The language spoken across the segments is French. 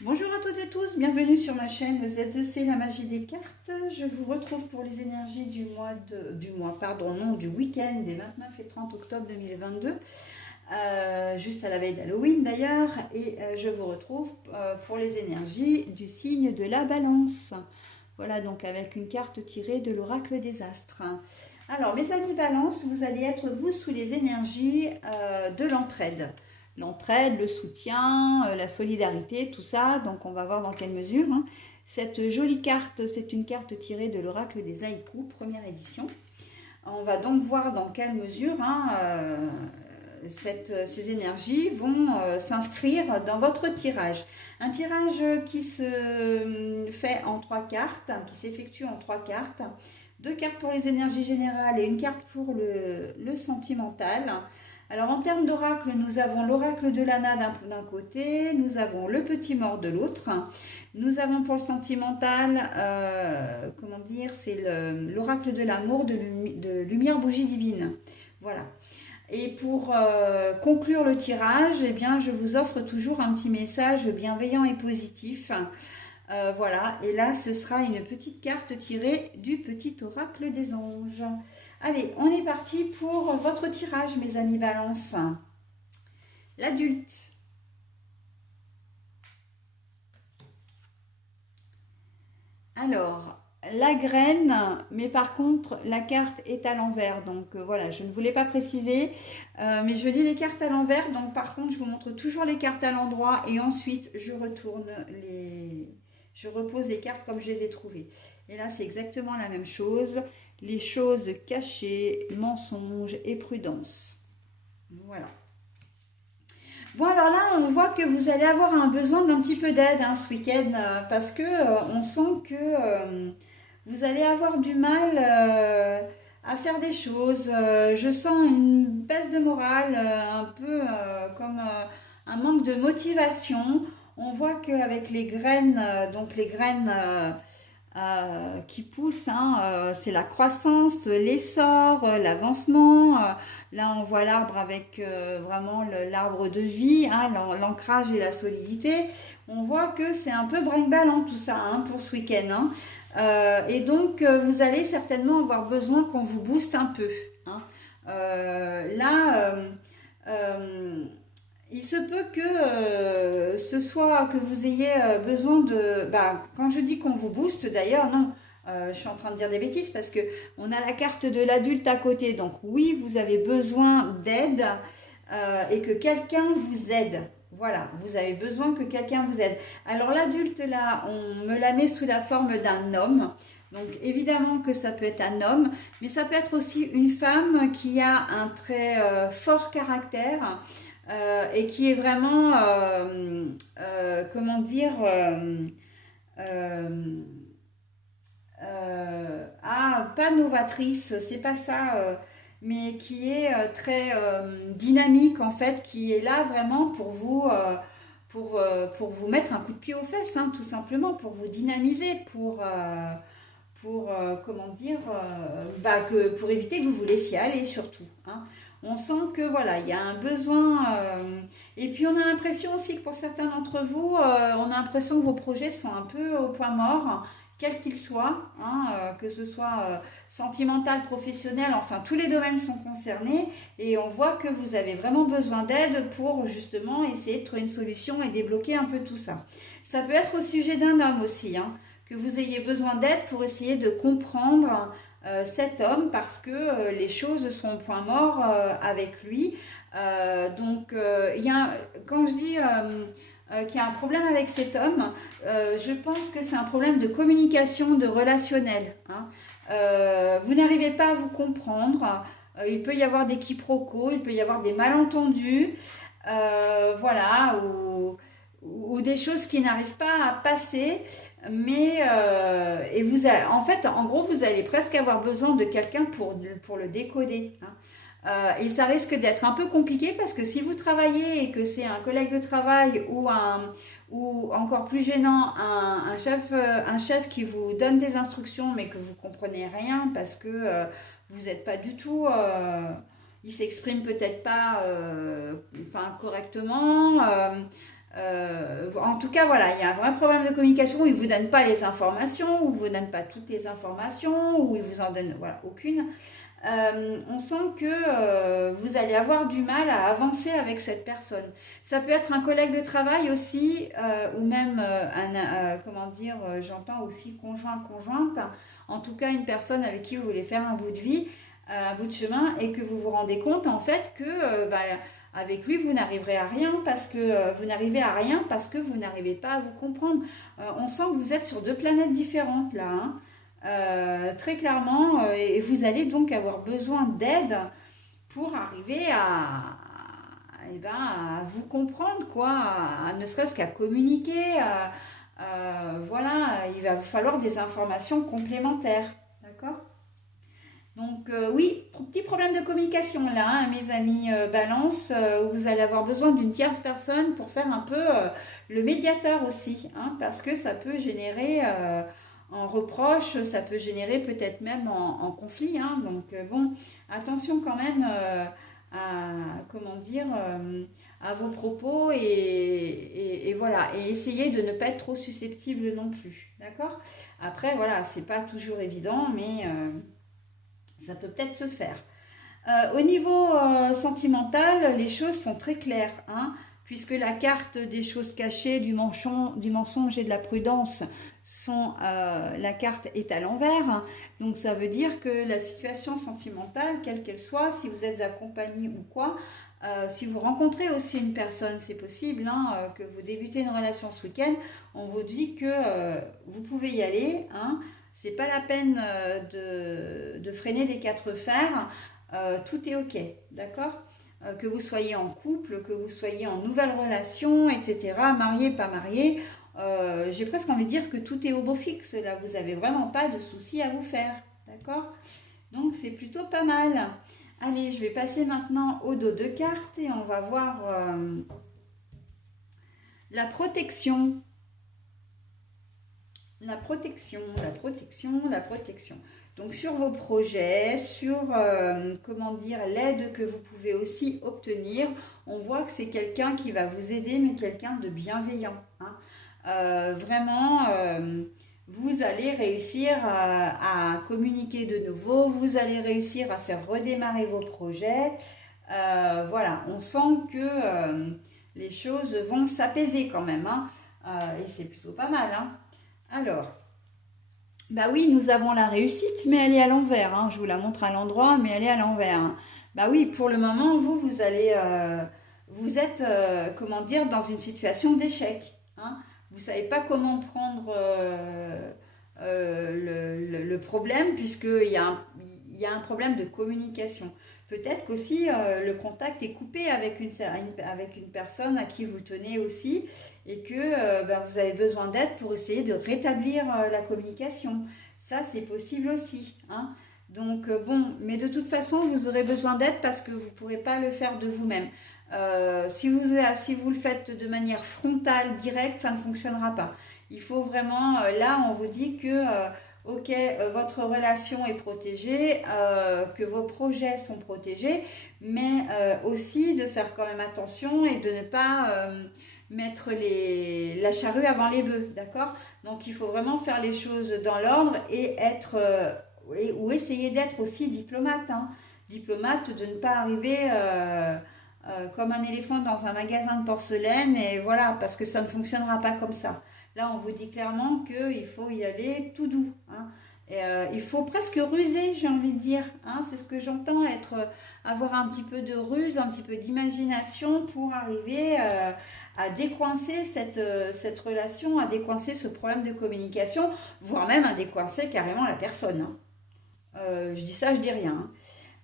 Bonjour à toutes et tous, bienvenue sur ma chaîne Z2C, la magie des cartes. Je vous retrouve pour les énergies du week-end des 29 et 30 octobre 2022, juste à la veille d'Halloween d'ailleurs, et je vous retrouve pour les énergies du signe de la Balance. Voilà, donc avec une carte tirée de l'oracle des astres. Alors, mes amis Balance, vous allez être vous sous les énergies de l'entraide. L'entraide, le soutien, la solidarité, tout ça. Donc, on va voir dans quelle mesure. Cette jolie carte, c'est une carte tirée de l'oracle des haïkus, première édition. On va donc voir dans quelle mesure ces énergies vont s'inscrire dans votre tirage. Un tirage qui se fait en 3 cartes, qui s'effectue en 3 cartes. 2 cartes pour les énergies générales et une carte pour le sentimental. Alors en termes d'oracle, nous avons l'oracle de l'Anna d'un côté, nous avons le petit mort de l'autre. Nous avons pour le sentimental, comment dire, c'est l'oracle de l'amour de Lumière Bougie Divine. Voilà. Et pour conclure le tirage, eh bien, je vous offre toujours un petit message bienveillant et positif. Voilà, et là, ce sera une petite carte tirée du petit oracle des anges. Allez, on est parti pour votre tirage, mes amis Balance. L'adulte. Alors, la graine, mais par contre, la carte est à l'envers. Donc voilà, je ne voulais pas préciser, mais je lis les cartes à l'envers. Donc par contre, je vous montre toujours les cartes à l'endroit et ensuite, je repose les cartes comme je les ai trouvées. Et là, c'est exactement la même chose. Les choses cachées, mensonges et prudence. Voilà. Bon, alors là, on voit que vous allez avoir un besoin d'un petit peu d'aide ce week-end parce que on sent que vous allez avoir du mal à faire des choses. Je sens une baisse de morale, un peu comme un manque de motivation. On voit qu'avec les graines, donc les graines qui poussent, c'est la croissance, l'essor, l'avancement. Là, on voit l'arbre avec vraiment l'arbre de vie, l'ancrage et la solidité. On voit que c'est un peu brinque-ballant tout ça pour ce week-end. Et donc, vous allez certainement avoir besoin qu'on vous booste un peu. hein. Là, euh, il se peut que ce soit que vous ayez besoin de. Bah, quand je dis qu'on vous booste, d'ailleurs, non, je suis en train de dire des bêtises parce que on a la carte de l'adulte à côté. Donc oui, vous avez besoin d'aide et que quelqu'un vous aide. Voilà, vous avez besoin que quelqu'un vous aide. Alors l'adulte là, on me la met sous la forme d'un homme. Donc évidemment que ça peut être un homme, mais ça peut être aussi une femme qui a un très fort caractère et qui est vraiment, comment dire, euh, pas novatrice, c'est pas ça, mais qui est très dynamique en fait, qui est là vraiment pour vous mettre un coup de pied aux fesses, tout simplement, pour vous dynamiser, pour comment dire, pour éviter que vous vous laissiez aller surtout. On sent que voilà, il y a un besoin. Et puis on a l'impression aussi que pour certains d'entre vous, on a l'impression que vos projets sont un peu au point mort, quels qu'ils soient, que ce soit sentimental, professionnel, enfin tous les domaines sont concernés. Et on voit que vous avez vraiment besoin d'aide pour justement essayer de trouver une solution et débloquer un peu tout ça. Ça peut être au sujet d'un homme aussi, que vous ayez besoin d'aide pour essayer de comprendre cet homme parce que les choses sont au point mort avec lui. Quand je dis qu'il y a un problème avec cet homme, je pense que c'est un problème de communication, de relationnel. Vous n'arrivez pas à vous comprendre. Il peut y avoir des quiproquos, il peut y avoir des malentendus, voilà, ou des choses qui n'arrivent pas à passer. Mais et en fait, en gros, vous allez presque avoir besoin de quelqu'un pour le décoder. Et ça risque d'être un peu compliqué parce que si vous travaillez et que c'est un collègue de travail ou encore plus gênant, un chef qui vous donne des instructions mais que vous comprenez rien parce que vous n'êtes pas du tout, il s'exprime peut-être pas, correctement. en tout cas, voilà, il y a un vrai problème de communication où il ne vous donne pas les informations, où il ne vous donne pas toutes les informations, où il vous en donne voilà, aucune. On sent que vous allez avoir du mal à avancer avec cette personne. Ça peut être un collègue de travail aussi, ou même comment dire, j'entends aussi conjoint, conjointe, en tout cas une personne avec qui vous voulez faire un bout de vie, un bout de chemin, et que vous vous rendez compte en fait que avec lui vous n'arriverez à rien parce que vous n'arrivez à rien parce que vous n'arrivez pas à vous comprendre. On sent que vous êtes sur deux planètes différentes là, hein. Très clairement, et vous allez donc avoir besoin d'aide pour arriver eh ben, à vous comprendre, quoi, ne serait-ce qu'à communiquer. Voilà, il va vous falloir des informations complémentaires, d'accord? Donc oui, petit problème de communication là, hein, mes amis Balance, où vous allez avoir besoin d'une tierce personne pour faire un peu le médiateur aussi, hein, parce que ça peut générer en reproche, ça peut générer peut-être même en conflit, hein, donc bon, attention quand même à, comment dire, à vos propos et voilà, et essayez de ne pas être trop susceptible non plus, d'accord? Après voilà, c'est pas toujours évident, mais ça peut peut-être se faire. Au niveau sentimental, les choses sont très claires, hein, puisque la carte des choses cachées, du mensonge et de la prudence la carte est à l'envers. Hein. Donc ça veut dire que la situation sentimentale, quelle qu'elle soit, si vous êtes accompagné ou quoi, si vous rencontrez aussi une personne, c'est possible, hein, que vous débutez une relation ce week-end, on vous dit que vous pouvez y aller, hein, c'est pas la peine de freiner des quatre fers. Tout est ok, d'accord? Que vous soyez en couple, que vous soyez en nouvelle relation, etc., marié, pas marié, j'ai presque envie de dire que tout est au beau fixe, là, vous n'avez vraiment pas de soucis à vous faire, d'accord? Donc c'est plutôt pas mal. Allez, je vais passer maintenant au dos de cartes et on va voir la protection. La protection, la protection, la protection. Donc sur vos projets, sur comment dire, l'aide que vous pouvez aussi obtenir, on voit que c'est quelqu'un qui va vous aider, mais quelqu'un de bienveillant. Hein. Vraiment, vous allez réussir à communiquer de nouveau, vous allez réussir à faire redémarrer vos projets. Voilà, on sent que les choses vont s'apaiser quand même. Hein. Et c'est plutôt pas mal. Hein. Alors, bah oui, nous avons la réussite, mais elle est à l'envers. Hein. Je vous la montre à l'endroit, mais elle est à l'envers. Hein. Bah oui, pour le moment, vous allez, vous êtes, comment dire, dans une situation d'échec. Hein. Vous ne savez pas comment prendre le problème, puisqu'il y a un problème de communication. Peut-être qu'aussi le contact est coupé avec une personne à qui vous tenez aussi et que vous avez besoin d'aide pour essayer de rétablir la communication. Ça, c'est possible aussi. Hein. Donc, bon, mais de toute façon, vous aurez besoin d'aide parce que vous ne pourrez pas le faire de vous-même. Si vous le faites de manière frontale, directe, ça ne fonctionnera pas. Il faut vraiment, là, on vous dit que... ok, votre relation est protégée, que vos projets sont protégés, mais aussi de faire quand même attention et de ne pas mettre la charrue avant les bœufs, d'accord? Donc il faut vraiment faire les choses dans l'ordre et être ou essayer d'être aussi diplomate, hein. Diplomate, de ne pas arriver comme un éléphant dans un magasin de porcelaine et voilà, parce que ça ne fonctionnera pas comme ça. Là, on vous dit clairement qu'il faut y aller tout doux. Hein. Et, il faut presque ruser, j'ai envie de dire. Hein. C'est ce que j'entends, avoir un petit peu de ruse, un petit peu d'imagination pour arriver à décoincer cette relation, à décoincer ce problème de communication, voire même à décoincer carrément la personne. Hein. Je dis ça, je dis rien. Hein.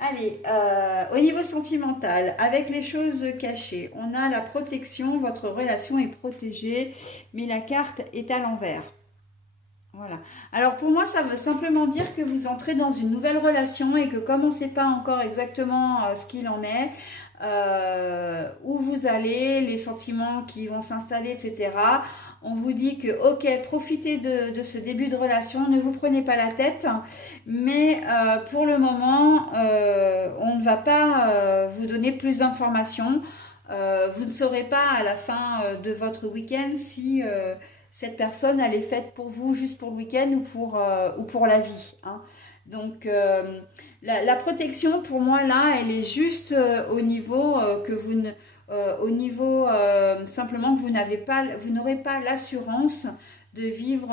Allez, au niveau sentimental, avec les choses cachées, on a la protection, votre relation est protégée, mais la carte est à l'envers. Voilà. Alors pour moi, ça veut simplement dire que vous entrez dans une nouvelle relation et que comme on ne sait pas encore exactement ce qu'il en est, où vous allez, les sentiments qui vont s'installer, etc., on vous dit que ok, profitez de ce début de relation, ne vous prenez pas la tête, mais pour le moment, on ne va pas vous donner plus d'informations. vous ne saurez pas à la fin de votre week-end si cette personne, elle est faite pour vous, juste pour le week-end ou pour la vie, hein. Donc, la protection, pour moi, là, elle est juste au niveau que vous ne, au niveau simplement que vous n'aurez pas l'assurance de vivre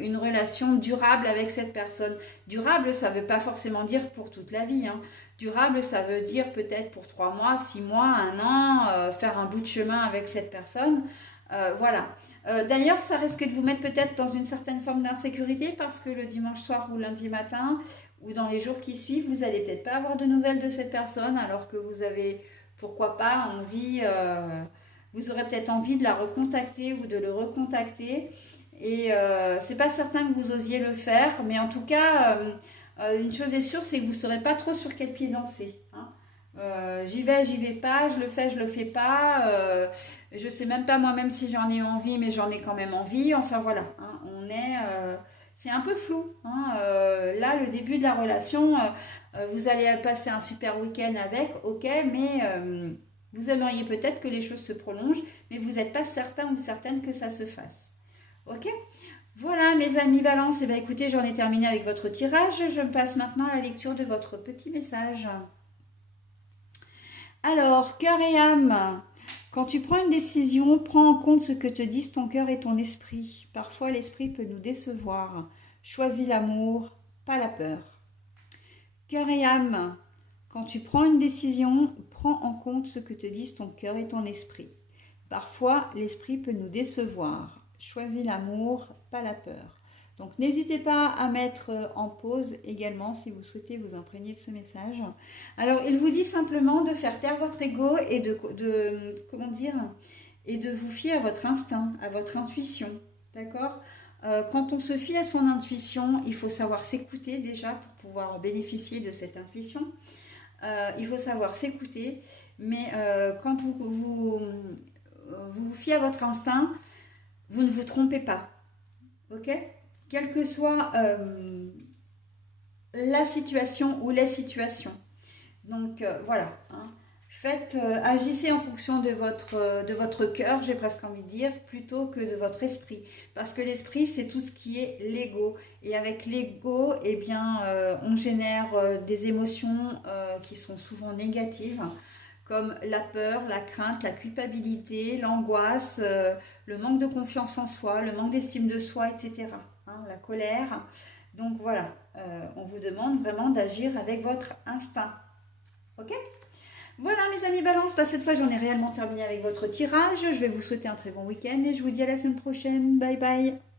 une relation durable avec cette personne. Durable, ça ne veut pas forcément dire pour toute la vie, hein. Durable, ça veut dire peut-être pour 3 mois, 6 mois, un an, faire un bout de chemin avec cette personne. Voilà. D'ailleurs, ça risque de vous mettre peut-être dans une certaine forme d'insécurité parce que le dimanche soir ou lundi matin ou dans les jours qui suivent, vous n'allez peut-être pas avoir de nouvelles de cette personne alors que vous avez, pourquoi pas, envie, vous aurez peut-être envie de la recontacter ou de le recontacter. Et c'est pas certain que vous osiez le faire, mais en tout cas, une chose est sûre, c'est que vous ne saurez pas trop sur quel pied danser, hein. J'y vais pas, je le fais pas. Je sais même pas moi-même si j'en ai envie, mais j'en ai quand même envie. Enfin voilà, hein, c'est un peu flou, hein. Là, le début de la relation, vous allez passer un super week-end avec, ok, mais vous aimeriez peut-être que les choses se prolongent, mais vous n'êtes pas certain ou certaine que ça se fasse. Ok? Voilà mes amis Balance, et bien écoutez, j'en ai terminé avec votre tirage. Je passe maintenant à la lecture de votre petit message. Alors, cœur et âme, quand tu prends une décision, prends en compte ce que te disent ton cœur et ton esprit. Parfois, l'esprit peut nous décevoir. Choisis l'amour, pas la peur. Cœur et âme, quand tu prends une décision, prends en compte ce que te disent ton cœur et ton esprit. Parfois, l'esprit peut nous décevoir. Choisis l'amour, pas la peur. Donc n'hésitez pas à mettre en pause également si vous souhaitez vous imprégner de ce message. Alors il vous dit simplement de faire taire votre ego et comment dire, et de vous fier à votre instinct, à votre intuition. D'accord? Quand on se fie à son intuition, il faut savoir s'écouter déjà pour pouvoir bénéficier de cette intuition. Il faut savoir s'écouter, mais quand vous fiez à votre instinct, vous ne vous trompez pas. Ok? Quelle que soit la situation ou les situations. Donc voilà, hein. Agissez en fonction de votre cœur, j'ai presque envie de dire, plutôt que de votre esprit. Parce que l'esprit, c'est tout ce qui est l'ego. Et avec l'ego, eh bien, on génère des émotions qui sont souvent négatives, comme la peur, la crainte, la culpabilité, l'angoisse, le manque de confiance en soi, le manque d'estime de soi, etc. Hein, la colère. Donc voilà, on vous demande vraiment d'agir avec votre instinct. Ok? Voilà mes amis Balance, cette fois j'en ai réellement terminé avec votre tirage. Je vais vous souhaiter un très bon week-end et je vous dis à la semaine prochaine. Bye bye.